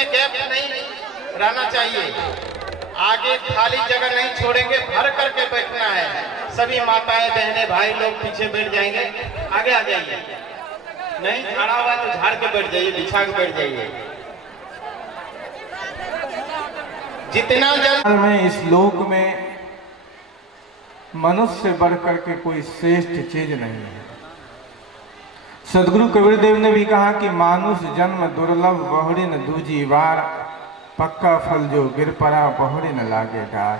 में गैप नहीं रहना चाहिए। आगे खाली जगह नहीं छोड़ेंगे, भर करके बैठना है। सभी माताएं बहनें भाई लोग पीछे बैठ जाएंगे, आगे आ जाइए। नहीं खड़ा हुआ तो झाड़ के बैठ जाइए, बिछा के बैठ जाइए। जितना जल्द में इस लोक में मनुष्य से बढ़कर के कोई श्रेष्ठ चीज नहीं है। सदगुरु कबीरदेव ने भी कहा कि मानुष जन्म दुर्लभ बहुरी न दूजी बार, पक्का फल जो गिर पड़ा बहुरी न लागे डार।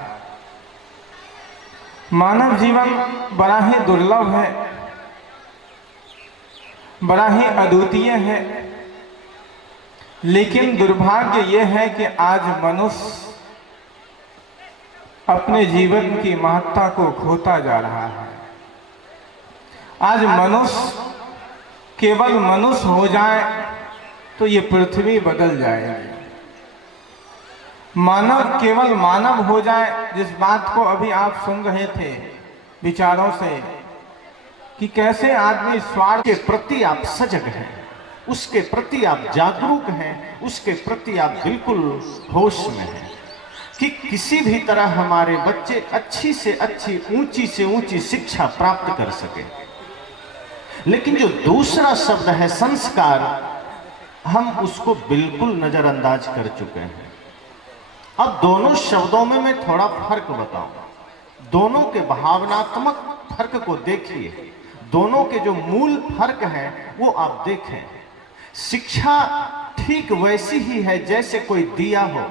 मानव जीवन बड़ा ही दुर्लभ है, बड़ा ही अद्वितीय है, लेकिन दुर्भाग्य यह है कि आज मनुष्य अपने जीवन की महत्ता को खोता जा रहा है। आज मनुष्य केवल मनुष्य हो जाए तो ये पृथ्वी बदल जाएगी। मानव केवल मानव हो जाए, जिस बात को अभी आप सुन रहे थे विचारों से कि कैसे आदमी स्वार्थ के प्रति आप सजग हैं, उसके प्रति आप जागरूक हैं, उसके प्रति आप बिल्कुल होश में हैं कि किसी भी तरह हमारे बच्चे अच्छी से अच्छी, ऊंची से ऊंची शिक्षा प्राप्त कर सके। लेकिन जो दूसरा शब्द है संस्कार, हम उसको बिल्कुल नजरअंदाज कर चुके हैं। अब दोनों शब्दों में मैं थोड़ा फर्क बताऊं, दोनों के भावनात्मक फर्क को देखिए, दोनों के जो मूल फर्क है वो आप देखें। शिक्षा ठीक वैसी ही है जैसे कोई दिया हो।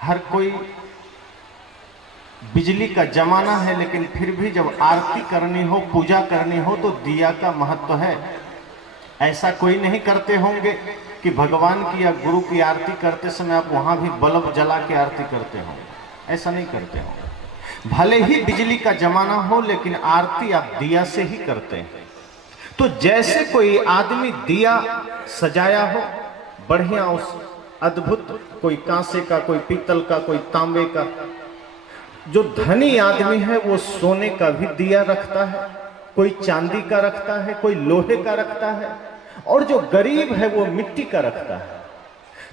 हर कोई, बिजली का जमाना है लेकिन फिर भी जब आरती करनी हो, पूजा करनी हो तो दिया का महत्व है। ऐसा कोई नहीं करते होंगे कि भगवान की या गुरु की आरती करते समय आप वहां भी बल्ब जला के आरती करते होंगे, ऐसा नहीं करते होंगे। भले ही बिजली का जमाना हो लेकिन आरती आप दिया से ही करते हैं। तो जैसे कोई आदमी दिया सजाया हो बढ़िया, उस अद्भुत, कोई कांसे का, कोई पीतल का, कोई तांबे का। जो धनी आदमी है वो सोने का भी दिया रखता है, कोई चांदी का रखता है, कोई लोहे का रखता है, और जो गरीब है वो मिट्टी का रखता है।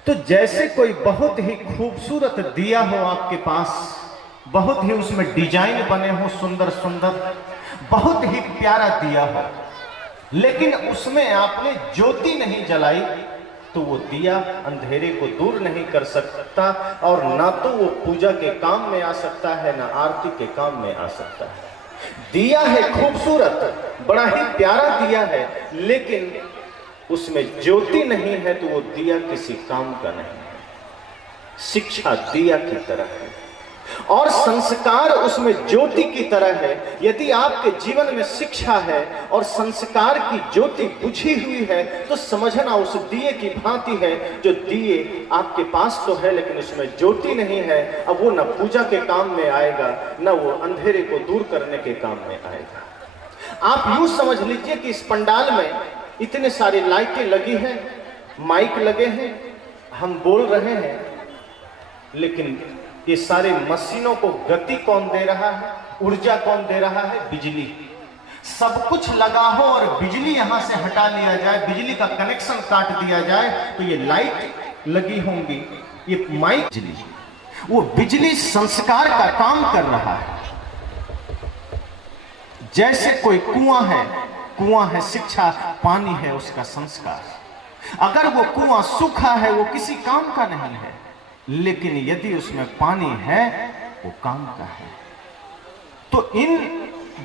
तो जैसे कोई बहुत ही खूबसूरत दिया हो आपके पास, बहुत ही उसमें डिजाइन बने हो सुंदर सुंदर, बहुत ही प्यारा दिया हो, लेकिन उसमें आपने ज्योति नहीं जलाई तो वो दिया अंधेरे को दूर नहीं कर सकता, और ना तो वो पूजा के काम में आ सकता है, ना आरती के काम में आ सकता है। दिया है खूबसूरत, बड़ा ही प्यारा दिया है, लेकिन उसमें ज्योति नहीं है तो वो दिया किसी काम का नहीं है। शिक्षा दिया की तरह है और संस्कार उसमें ज्योति की तरह है। यदि आपके जीवन में शिक्षा है और संस्कार की ज्योति बुझी हुई है तो समझना उस दिए की भांति है, जो दिए आपके पास तो है लेकिन उसमें ज्योति नहीं है। अब वो न पूजा के काम में आएगा, न वो अंधेरे को दूर करने के काम में आएगा। आप यूं समझ लीजिए कि इस पंडाल में इतने सारी लाइटें लगी हैं, माइक लगे हैं, हम बोल रहे हैं, लेकिन ये सारे मशीनों को गति कौन दे रहा है, ऊर्जा कौन दे रहा है? बिजली। सब कुछ लगा हो और बिजली यहां से हटा लिया जाए, बिजली का कनेक्शन काट दिया जाए तो ये लाइट लगी होंगी, ये माइक, बिजली, वो बिजली संस्कार का काम कर रहा है। जैसे कोई कुआं है शिक्षा, पानी है उसका संस्कार। अगर वो कुआं सूखा है वो किसी काम का नहीं है, लेकिन यदि उसमें पानी है वो काम का है। तो इन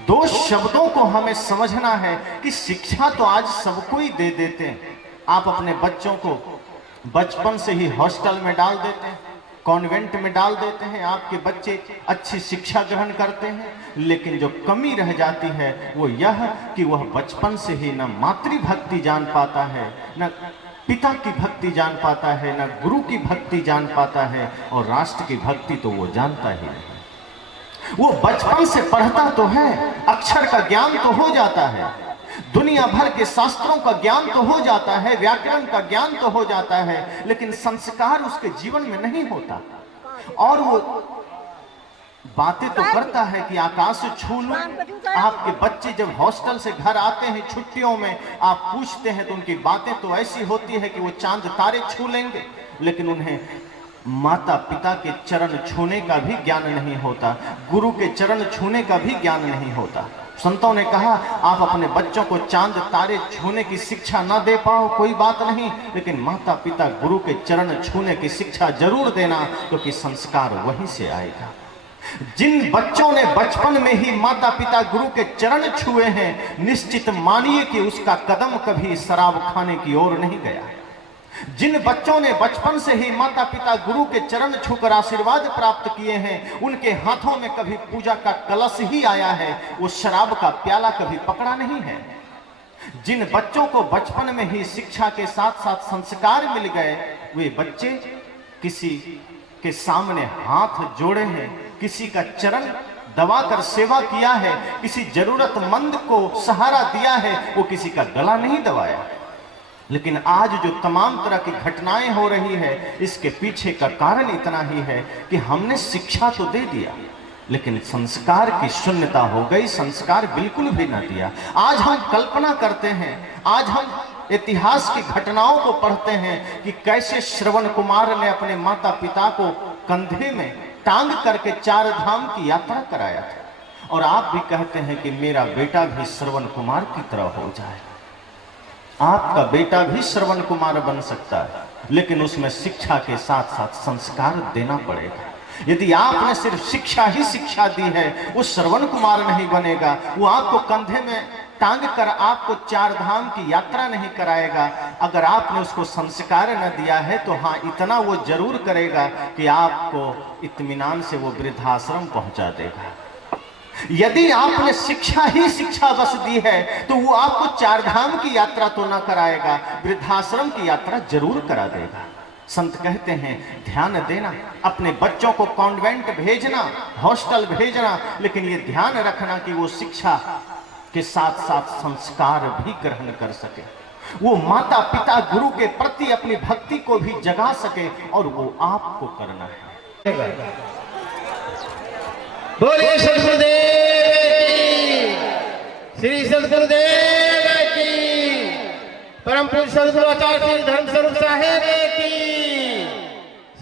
दो शब्दों को हमें समझना है कि शिक्षा तो आज सबको ही दे देते हैं। आप अपने बच्चों को बचपन से ही हॉस्टल में डाल देते हैं, कॉन्वेंट में डाल देते हैं, आपके बच्चे अच्छी शिक्षा ग्रहण करते हैं, लेकिन जो कमी रह जाती है वो यह कि वह बचपन से ही न मातृभक्ति जान पाता है, न पिता की भक्ति जान पाता है, न गुरु की भक्ति जान पाता है, और राष्ट्र की भक्ति तो वो जानता ही नहीं। वो बचपन से पढ़ता तो है, अक्षर का ज्ञान तो हो जाता है, दुनिया भर के शास्त्रों का ज्ञान तो हो जाता है, व्याकरण का ज्ञान तो हो जाता है, लेकिन संस्कार उसके जीवन में नहीं होता। और वो बातें तो करता है कि आकाश छू लूं। आपके बच्चे जब हॉस्टल से घर आते हैं छुट्टियों में, आप पूछते हैं तो उनकी बातें तो ऐसी होती है कि वो चांद तारे छू लेंगे, लेकिन उन्हें माता पिता के चरण छूने का भी ज्ञान नहीं होता, गुरु के चरण छूने का भी ज्ञान नहीं होता। संतों ने कहा आप अपने बच्चों को चांद तारे छूने की शिक्षा ना दे पाओ कोई बात नहीं, लेकिन माता पिता गुरु के चरण छूने की शिक्षा जरूर देना, क्योंकि संस्कार वहीं से आएगा। जिन बच्चों ने बचपन में ही माता पिता गुरु के चरण छुए हैं, निश्चित मानिए कि उसका कदम कभी शराब खाने की ओर नहीं गया। जिन बच्चों ने बचपन से ही माता पिता गुरु के चरण छूकर आशीर्वाद प्राप्त किए हैं, उनके हाथों में कभी पूजा का कलश ही आया है, वो शराब का प्याला कभी पकड़ा नहीं है। जिन बच्चों को बचपन में ही शिक्षा के साथ साथ संस्कार मिल गए, वे बच्चे किसी के सामने हाथ जोड़े हैं, किसी का चरण दबाकर सेवा किया है, किसी जरूरतमंद को सहारा दिया है, वो किसी का गला नहीं दबाया। लेकिन आज जो तमाम तरह की घटनाएं हो रही है, इसके पीछे का कारण इतना ही है कि हमने शिक्षा तो दे दिया, लेकिन संस्कार की शून्यता हो गई, संस्कार बिल्कुल भी न दिया। आज हम कल्पना करते हैं, आज हम इतिहास की घटनाओं को पढ़ते हैं कि कैसे श्रवण कुमार ने अपने माता पिता को कंधे में टांग करके 4 धाम की यात्रा कराया था। और आप भी कहते हैं कि मेरा बेटा भी श्रवण कुमार की तरह हो जाए। आपका बेटा भी श्रवण कुमार बन सकता है, लेकिन उसमें शिक्षा के साथ साथ संस्कार देना पड़ेगा। यदि आपने सिर्फ शिक्षा ही शिक्षा दी है, वो श्रवण कुमार नहीं बनेगा। वो आपको कंधे में टांग कर आपको 4 धाम की यात्रा नहीं कराएगा। अगर आपने उसको संस्कार न दिया है तो हाँ, इतना वो जरूर करेगा कि आपको इत्मीनान से वो वृद्धाश्रम पहुंचा देगा। यदि आपने शिक्षा ही शिक्षा बस दी है, तो वो आपको 4 धाम की यात्रा तो ना कराएगा, वृद्धाश्रम की यात्रा जरूर करा देगा। संत कहते हैं ध्यान देना, अपने बच्चों को कॉन्वेंट भेजना, हॉस्टल भेजना, लेकिन ये ध्यान रखना कि वो शिक्षा के साथ साथ संस्कार भी ग्रहण कर सके, वो माता पिता गुरु के प्रति अपनी भक्ति को भी जगा सके, और वो आपको करना है। बोलिए सदगुरुदेव की, श्री सदगुरुदेव की, परम पूज्य सदगुरु आचार्य श्री धर्म स्वरूप साहेब की।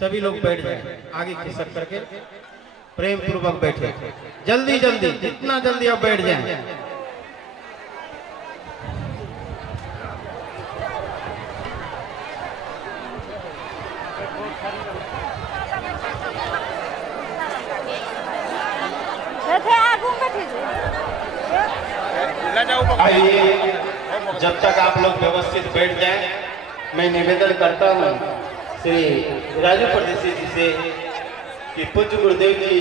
सभी लोग बैठ जाए, आगे खिसक करके प्रेम पूर्वक बैठे, जल्दी जल्दी, जितना जल्दी आप बैठ जाए। आइए, जब तक आप लोग व्यवस्थित बैठ जाएं, मैं निवेदन करता हूं श्री राजू परदेसी जी से कि पूज्य गुरुदेव जी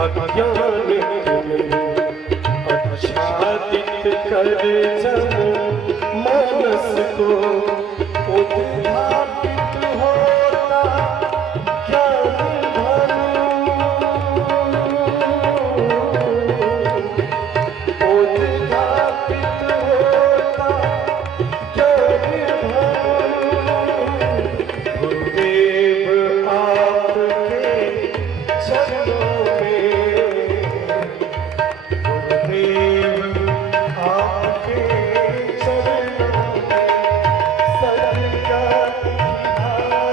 अज्ञान तुम्हें आच्छादित कर जब मानस को उद्घाटित होता ज्ञान उद्घाटित होता ज्ञान गुरुदेव आपके चरणों में गुरुदेव आपके चरणों में सदका की धारा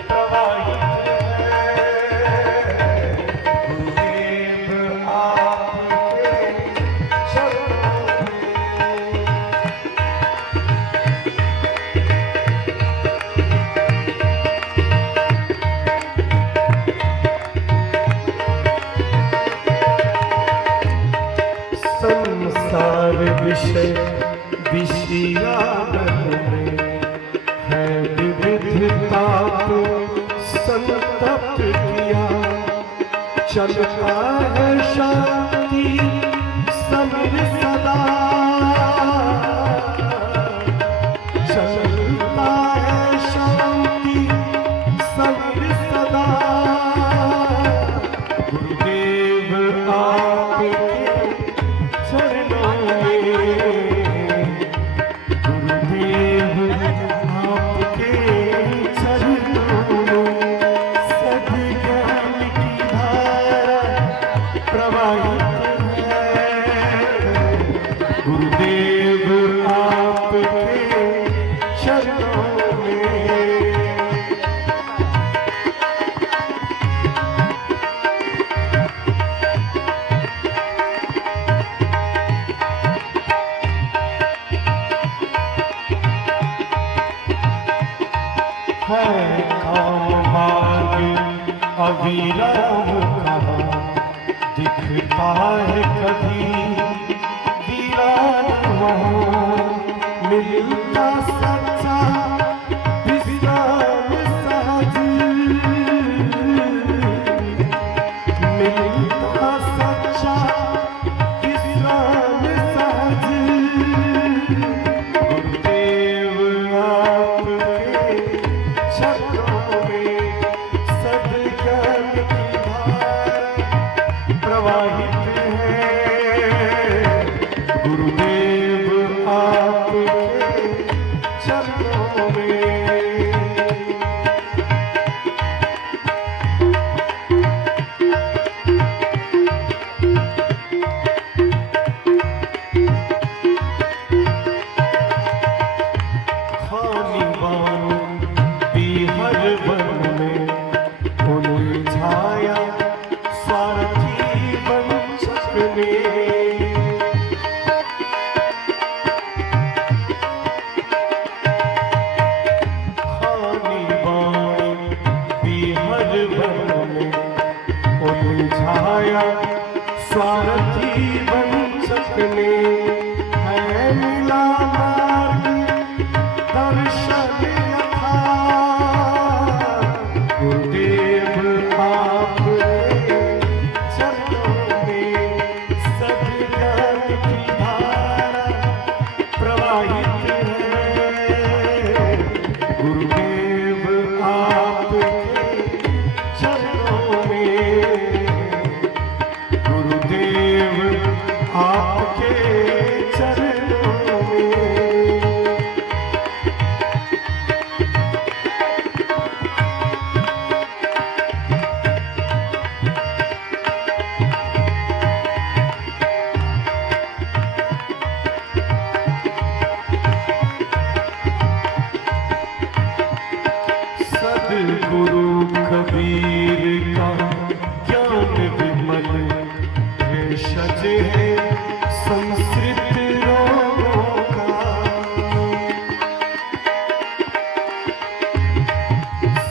प्रवाहित है गुरुदेव आपके चरणों संसार विषय विषयावन में है विविधता को संतप्त किया चलता है शांति समिर सदा चलता है शांति समिर सदा गुरुदेव आपके चरणों में गुरुदेव आपके चरणों में सद्ज्ञान की धारा प्रवाहित है गुरुदेव आपके चरणों में है काम मार्ग अविराम कहा दिखता है कभी वीरान वहाँ मिलता सच्चा विश्राम सहज मिलता सच्चा विश्राम सहज गुरुदेव आपके चरणों में सद्ज्ञान की धारा प्रवाहित है गुरुदेव आपके चरणों में खानी बान बिहर वन में उलझाया स्वार्थी वंशक ने खानी बान बिहर वन में उलझाया स्वार्थी वंशक ने है मिला मार्ग दर्शन यथा गुरुदेव आपके चरणों में सद्ज्ञान की धारा प्रवाहित है गुरुदेव आपके चरणों में गुरुदेव आपके चरणों में सद्गुरु कबीर का ज्ञान विमल भेषज है संस्कृत रोगों का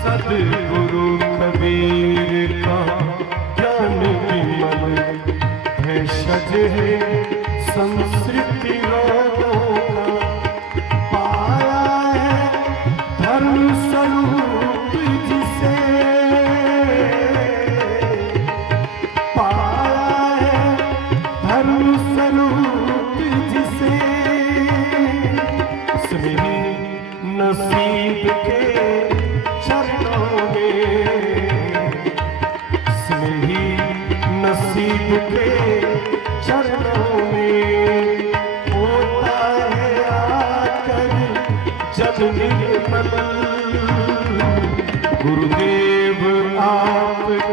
सद्गुरु कबीर का ज्ञान विमल भेषज है संस्कृत रोगों का पाया है धर्म स्वरूप जिसे निर्मल। गुरुदेव आपके